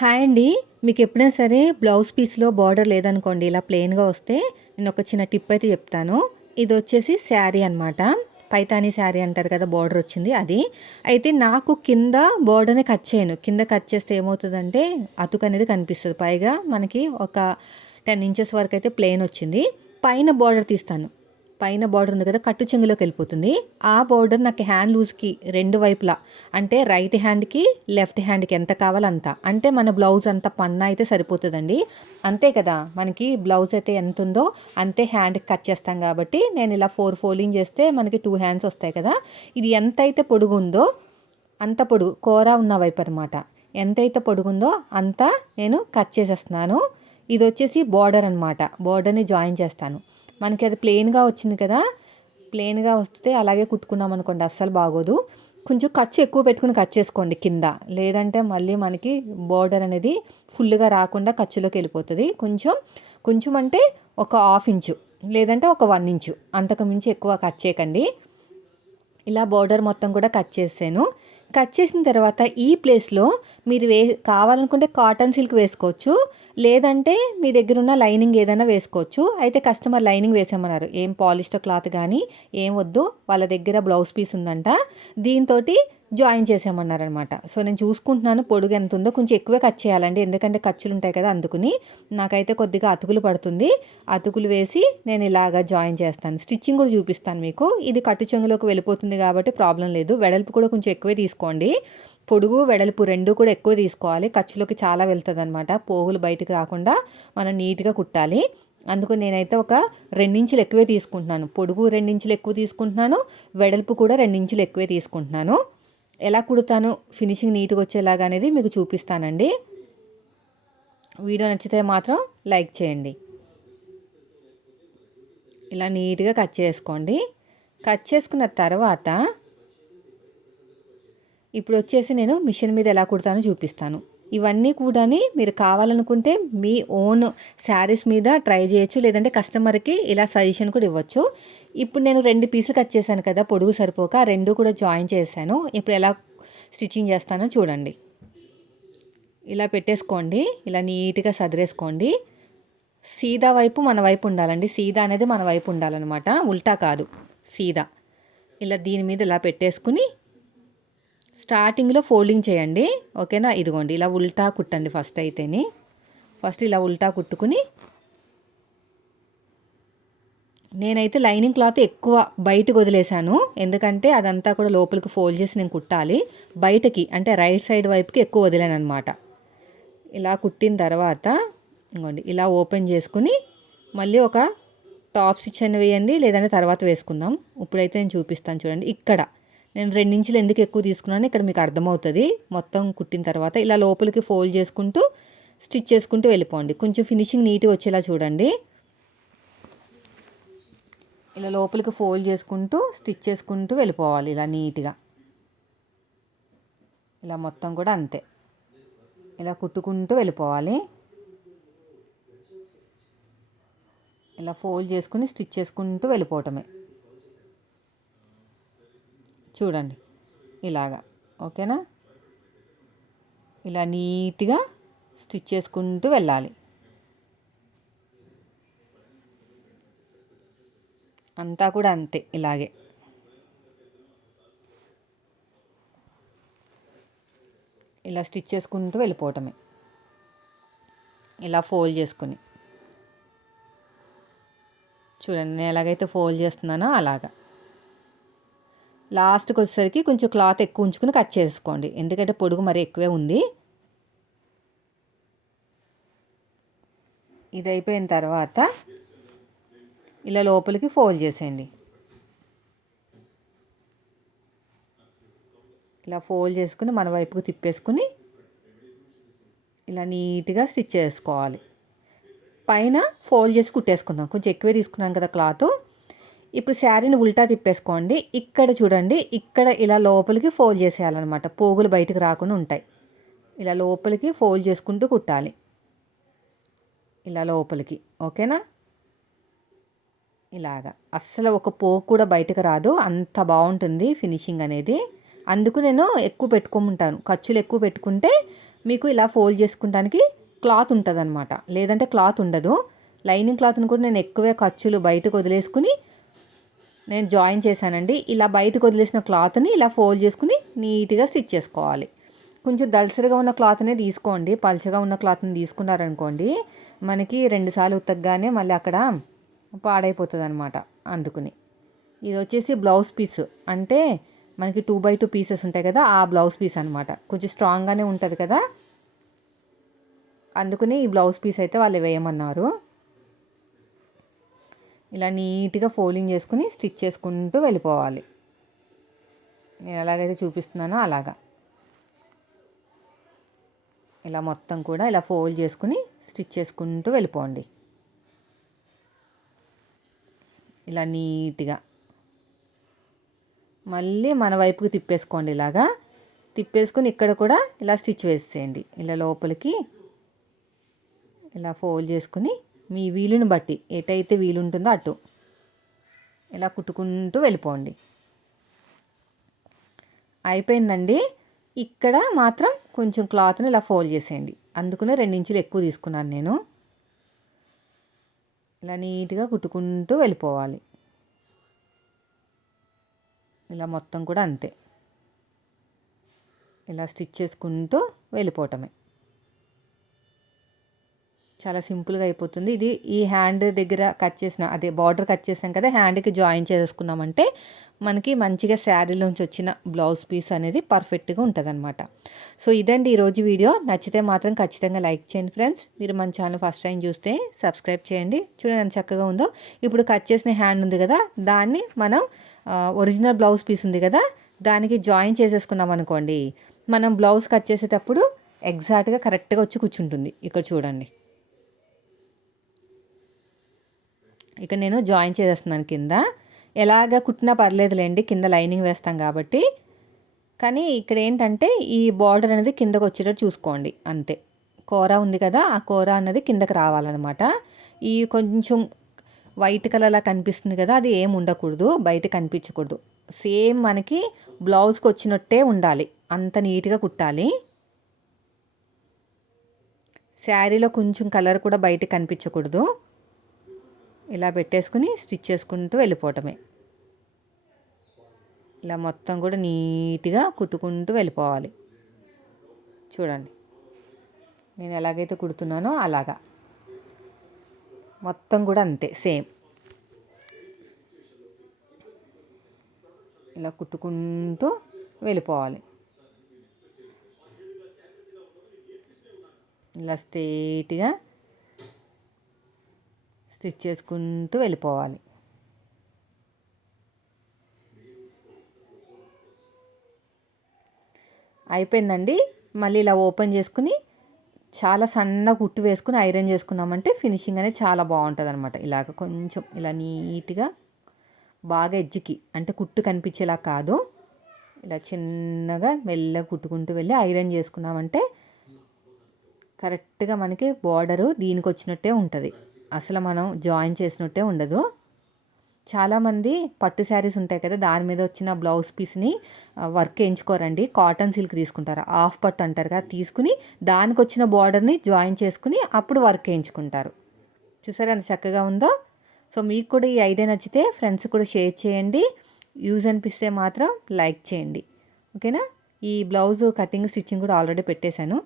Hi అండి. మీకు ఎప్పుడైనా సరే బ్లౌజ్ పీస్లో బార్డర్ లేదనుకోండి ఇలా ప్లెయిన్గా వస్తే నేను ఒక చిన్న టిప్ అయితే చెప్తాను. ఇది వచ్చేసి శారీ అనమాట పైతానీ శారీ అంటారు కదా బార్డర్ వచ్చింది అది. అయితే నాకు కింద బార్డర్ని కట్ చేయను. కింద కట్ చేస్తే ఏమవుతుందంటే అతుకు అనేది కనిపిస్తుంది. పైగా మనకి ఒక టెన్ ఇంచెస్ వరకు అయితే ప్లెయిన్ వచ్చింది. పైన బార్డర్ తీస్తాను. పైన బార్డర్ ఉంది కదా కట్టు చెంగులోకి వెళ్ళిపోతుంది. ఆ బార్డర్ నాకు హ్యాండ్ లూజ్కి రెండు వైపులా అంటే రైట్ హ్యాండ్కి లెఫ్ట్ హ్యాండ్కి ఎంత కావాలంత. అంటే మన బ్లౌజ్ అంత పన్న అయితే సరిపోతుందండి. అంతే కదా మనకి బ్లౌజ్ అయితే ఎంత ఉందో అంతే హ్యాండ్కి కట్ చేస్తాం కాబట్టి నేను ఇలా ఫోర్ ఫోల్డింగ్ చేస్తే మనకి టూ హ్యాండ్స్ వస్తాయి కదా. ఇది ఎంత అయితే పొడుగు ఉందో అంత పొడుగు కూర ఉన్న వైపు అనమాట ఎంతైతే పొడుగుందో అంత నేను కట్ చేసేస్తున్నాను. ఇది వచ్చేసి బార్డర్ అనమాట బార్డర్ని జాయిన్ చేస్తాను. మనకి అది ప్లెయిన్గా వచ్చింది కదా ప్లెయిన్గా వస్తే అలాగే కుట్టుకున్నాం అనుకోండి అస్సలు బాగోదు. కొంచెం ఖర్చు ఎక్కువ పెట్టుకుని కట్ చేసుకోండి కింద. లేదంటే మళ్ళీ మనకి బార్డర్ అనేది ఫుల్గా రాకుండా ఖర్చులోకి వెళ్ళిపోతుంది. కొంచెం కొంచెం అంటే ఒక హాఫ్ ఇంచు లేదంటే ఒక వన్ ఇంచు అంతకు మించి ఎక్కువ కట్ చేయకండి. ఇలా బార్డర్ మొత్తం కూడా కట్ చేసాను కట్ చేసిన తర్వాత ఈ ప్లేస్లో మీరు వే కావాలనుకుంటే కాటన్ సిల్క్ వేసుకోవచ్చు. లేదంటే మీ దగ్గర ఉన్న లైనింగ్ ఏదైనా వేసుకోవచ్చు. అయితే కస్టమర్ లైనింగ్ వేసామన్నారు ఏం పాలిస్టర్ క్లాత్ కానీ ఏం వద్దు. వాళ్ళ దగ్గర బ్లౌజ్ పీస్ ఉందంట. దీంతో జాయిన్ చేసేయమన్నారనమాట. సో నేను చూసుకుంటున్నాను పొడుగు ఎంత ఉందో కొంచెం ఎక్కువే కట్ చేయాలండి. ఎందుకంటే ఖర్చులు ఉంటాయి కదా అందుకుని. నాకైతే కొద్దిగా అతుకులు పడుతుంది. అతుకులు వేసి నేను ఇలాగా జాయిన్ చేస్తాను. స్టిచ్చింగ్ కూడా చూపిస్తాను మీకు. ఇది కట్టు చెంగులోకి వెళ్ళిపోతుంది కాబట్టి ప్రాబ్లం లేదు. వెడల్పు కూడా కొంచెం ఎక్కువే తీసుకోండి. పొడుగు వెడల్పు రెండు కూడా ఎక్కువ తీసుకోవాలి. ఖర్చులోకి చాలా వెళ్తుంది అనమాట పోగులు బయటకు రాకుండా మనం నీట్గా కుట్టాలి. అందుకు నేనైతే ఒక రెండించులు ఎక్కువే తీసుకుంటున్నాను. పొడుగు రెండించులు ఎక్కువ తీసుకుంటున్నాను. వెడల్పు కూడా రెండించులు ఎక్కువే తీసుకుంటున్నాను. ఎలా కుడతాను ఫినిషింగ్ నీట్గా వచ్చేలాగా అనేది మీకు చూపిస్తానండి. వీడియో నచ్చితే మాత్రం లైక్ చేయండి. ఇలా నీట్గా కట్ చేసుకోండి. కట్ చేసుకున్న తర్వాత ఇప్పుడు వచ్చేసి నేను మిషన్ మీద ఎలా కుడతానో చూపిస్తాను. ఇవన్నీ కూడా మీరు కావాలనుకుంటే మీ ఓన్ శారీస్ మీద ట్రై చేయొచ్చు లేదంటే కస్టమర్కి ఇలా సజెషన్ కూడా ఇవ్వచ్చు. ఇప్పుడు నేను రెండు పీసులు కట్ చేశాను కదా పొడుగు సరిపోక రెండు కూడా జాయిన్ చేశాను. ఇప్పుడు ఎలా స్టిచ్చింగ్ చేస్తానో చూడండి. ఇలా పెట్టేసుకోండి ఇలా నీట్గా సదిరేసుకోండి. సీదా వైపు మన వైపు ఉండాలండి. సీదా అనేది మన వైపు ఉండాలన్నమాట. ఉల్టా కాదు సీదా. ఇలా దీని మీద ఇలా పెట్టేసుకుని స్టార్టింగ్లో ఫోల్డింగ్ చేయండి. ఓకేనా? ఇదిగోండి ఇలా ఉల్టా కుట్టండి ఫస్ట్ అయితేని. ఫస్ట్ ఇలా ఉల్టా కుట్టుకుని నేనైతే లైనింగ్ క్లాత్ ఎక్కువ బయటకు వదిలేశాను. ఎందుకంటే అదంతా కూడా లోపలికి ఫోల్డ్ చేసి నేను కుట్టాలి. బయటకి అంటే రైట్ సైడ్ వైపుకి ఎక్కువ వదిలాను అనమాట ఇలా కుట్టిన తర్వాత ఇంకోండి ఇలా ఓపెన్ చేసుకుని మళ్ళీ ఒక టాప్ స్టిచ్ అని వేయండి లేదంటే తర్వాత వేసుకుందాం. ఇప్పుడైతే నేను చూపిస్తాను చూడండి ఇక్కడ నేను రెండించులు ఎందుకు ఎక్కువ తీసుకున్నాను ఇక్కడ మీకు అర్థమవుతుంది. మొత్తం కుట్టిన తర్వాత ఇలా లోపలికి ఫోల్డ్ చేసుకుంటూ స్టిచ్ చేసుకుంటూ వెళ్ళిపోండి. కొంచెం ఫినిషింగ్ నీట్గా వచ్చేలా చూడండి. ఇలా లోపలికి ఫోల్డ్ చేసుకుంటూ స్టిచ్ చేసుకుంటూ వెళ్ళిపోవాలి ఇలా నీట్గా. ఇలా మొత్తం కూడా అంతే. ఇలా కుట్టుకుంటూ వెళ్ళిపోవాలి. ఇలా ఫోల్డ్ చేసుకుని స్టిచ్ చేసుకుంటూ వెళ్ళిపోవటమే. చూడండి. ఇలాగా. ఓకేనా? ఇలా నీట్గా స్టిచ్ చేసుకుంటూ వెళ్ళాలి. అంతా కూడా అంతే ఇలాగే. ఇలా స్టిచ్ చేసుకుంటూ వెళ్ళిపోవటమే. ఇలా ఫోల్డ్ చేసుకుని. చూడండి నేను ఎలాగైతే ఫోల్డ్ చేస్తున్నానో అలాగా. లాస్ట్కి వచ్చేసరికి కొంచెం క్లాత్ ఎక్కువ ఉంచుకుని కట్ చేసుకోండి. ఎందుకంటే పొడుగు మరి ఎక్కువే ఉంది. ఇది అయిపోయిన తర్వాత ఇలా లోపలికి ఫోల్డ్ చేసేయండి. ఇలా ఫోల్డ్ చేసుకుని మన వైపుకు తిప్పేసుకుని ఇలా నీట్గా స్టిచ్ చేసుకోవాలి. పైన ఫోల్డ్ చేసి కుట్టేసుకుందాం. కొంచెం ఎక్కువే తీసుకున్నాం కదా క్లాత్. ఇప్పుడు శారీని ఉల్టా తిప్పేసుకోండి. ఇక్కడ చూడండి ఇక్కడ ఇలా లోపలికి ఫోల్డ్ చేసేయాలన్నమాట. పోగులు బయటకు రాకుండా ఉంటాయి. ఇలా లోపలికి ఫోల్డ్ చేసుకుంటూ కుట్టాలి. ఇలా లోపలికి ఓకేనా? ఇలాగా. అస్సలు ఒక పోగు కూడా బయటకు రాదు. అంత బాగుంటుంది ఫినిషింగ్ అనేది. అందుకు నేను ఎక్కువ పెట్టుకోమంటాను. ఖర్చులు ఎక్కువ పెట్టుకుంటే మీకు ఇలా ఫోల్డ్ చేసుకుంటానికి క్లాత్ ఉంటుంది అనమాట లేదంటే క్లాత్ ఉండదు. లైనింగ్ క్లాత్ని కూడా నేను ఎక్కువే ఖర్చులు బయటకు వదిలేసుకుని నేను జాయిన్ చేశానండి. ఇలా బయటకు వదిలేసిన క్లాత్ని ఇలా ఫోల్డ్ చేసుకుని నీట్గా స్టిచ్ చేసుకోవాలి. కొంచెం దలసరిగా ఉన్న క్లాత్నే తీసుకోండి. పలుచగా ఉన్న క్లాత్ని తీసుకున్నారనుకోండి మనకి రెండుసార్లు ఉతకగానే మళ్ళీ అక్కడ పాడైపోతుంది అనమాట అందుకుని. ఇది వచ్చేసి బ్లౌజ్ పీస్. అంటే మనకి టూ బై టూ పీసెస్ ఉంటాయి కదా ఆ బ్లౌజ్ పీస్ అనమాట కొంచెం స్ట్రాంగ్గానే ఉంటుంది కదా. అందుకని ఈ బ్లౌజ్ పీస్ అయితే వాళ్ళు వేయమన్నారు. ఇలా నీట్గా ఫోల్డింగ్ చేసుకుని స్టిచ్ చేసుకుంటూ వెళ్ళిపోవాలి. నేను ఎలాగైతే చూపిస్తున్నానో అలాగా. ఇలా మొత్తం కూడా ఇలా ఫోల్డ్ చేసుకుని స్టిచ్ చేసుకుంటూ వెళ్ళిపోండి. ఇలా నీట్గా. మళ్ళీ మన వైపుకి తిప్పేసుకోండి ఇలాగా. తిప్పేసుకుని ఇక్కడ కూడా ఇలా స్టిచ్ వేసేయండి. ఇలా లోపలికి ఇలా ఫోల్డ్ చేసుకుని మీ వీలుని బట్టి ఎటైతే వీలుంటుందో అటు. ఇలా కుట్టుకుంటూ వెళ్ళిపోండి. అయిపోయిందండి. ఇక్కడ మాత్రం కొంచెం క్లాత్ని ఇలా ఫోల్డ్ చేసేయండి. అందుకనే రెండించులు ఎక్కువ తీసుకున్నాను నేను. ఇలా నీట్గా కుట్టుకుంటూ వెళ్ళిపోవాలి. ఇలా మొత్తం కూడా అంతే. ఇలా స్టిచ్ చేసుకుంటూ వెళ్ళిపోవటమే. చాలా సింపుల్గా అయిపోతుంది. ఇది ఈ హ్యాండ్ దగ్గర కట్ చేసిన అదే బార్డర్ కట్ చేసాం కదా హ్యాండ్కి జాయిన్ చేసుకున్నామంటే మనకి మంచిగా శారీలోంచి వచ్చిన బ్లౌజ్ పీస్ అనేది పర్ఫెక్ట్గా ఉంటుంది అనమాట సో ఇదండి ఈరోజు వీడియో. నచ్చితే మాత్రం ఖచ్చితంగా లైక్ చేయండి ఫ్రెండ్స్. మీరు మన ఛానల్ ఫస్ట్ టైం చూస్తే సబ్స్క్రైబ్ చేయండి. చూడండి ఎంత చక్కగా ఉందో. ఇప్పుడు కట్ చేసిన హ్యాండ్ ఉంది కదా దాన్ని మనం ఒరిజినల్ బ్లౌజ్ పీస్ ఉంది కదా దానికి జాయిన్ చేసేసుకున్నాం అనుకోండి మనం బ్లౌజ్ కట్ చేసేటప్పుడు ఎగ్జాక్ట్గా కరెక్ట్గా వచ్చి కూర్చుంటుంది. ఇక్కడ చూడండి. ఇక నేను జాయిన్ చేసేస్తున్నాను కింద. ఎలాగ కుట్టినా పర్లేదులేండి కింద లైనింగ్ వేస్తాం కాబట్టి. కానీ ఇక్కడ ఏంటంటే ఈ బార్డర్ అనేది కిందకు వచ్చేటట్టు చూసుకోండి అంతే. కూర ఉంది కదా ఆ కూర అనేది కిందకి రావాలన్నమాట. ఈ కొంచెం వైట్ కలర్లా కనిపిస్తుంది కదా అది ఏం ఉండకూడదు బయట కనిపించకూడదు. సేమ్ మనకి బ్లౌజ్కి వచ్చినట్టే ఉండాలి అంత నీట్గా కుట్టాలి. శారీలో కొంచెం కలర్ కూడా బయట కనిపించకూడదు. ఇలా పెట్టేసుకుని స్టిచ్ చేసుకుంటూ వెళ్ళిపోవటమే. ఇలా మొత్తం కూడా నీట్గా కుట్టుకుంటూ వెళ్ళిపోవాలి. చూడండి. నేను ఎలాగైతే కుడుతున్నానో అలాగా. మొత్తం కూడా అంతే సేమ్. ఇలా కుట్టుకుంటూ వెళ్ళిపోవాలి. ఇలా స్ట్రైట్గా స్టిచ్ చేసుకుంటూ వెళ్ళిపోవాలి. అయిపోయిందండి. మళ్ళీ ఇలా ఓపెన్ చేసుకుని చాలా సన్న కుట్టు వేసుకుని ఐరన్ చేసుకున్నామంటే ఫినిషింగ్ అనేది చాలా బాగుంటుంది అనమాట ఇలాగ కొంచెం ఇలా నీట్గా బాగా ఎజ్జికి అంటే కుట్టు కనిపించేలా కాదు. ఇలా చిన్నగా మెల్లగా కుట్టుకుంటూ వెళ్ళి ఐరన్ చేసుకున్నామంటే కరెక్ట్గా మనకి బార్డరు దీనికి వచ్చినట్టే ఉంటుంది. అసలు మనం జాయిన్ చేసినట్టే ఉండదు. చాలామంది పట్టు శారీస్ ఉంటాయి కదా దాని మీద వచ్చిన బ్లౌజ్ పీస్ని వర్క్ వేయించుకోరండి. కాటన్ సిల్క్ తీసుకుంటారు. హాఫ్ పట్టు అంటారు కదా తీసుకుని దానికి వచ్చిన బార్డర్ని జాయిన్ చేసుకుని అప్పుడు వర్క్ వేయించుకుంటారు. చూసారా ఎంత చక్కగా ఉందో? సో మీకు కూడా ఈ ఐడియా నచ్చితే ఫ్రెండ్స్ కూడా షేర్ చేయండి. యూజ్ అనిపిస్తే మాత్రం లైక్ చేయండి. ఓకేనా? ఈ బ్లౌజ్ కటింగ్ స్టిచ్చింగ్ కూడా ఆల్రెడీ పెట్టేశాను.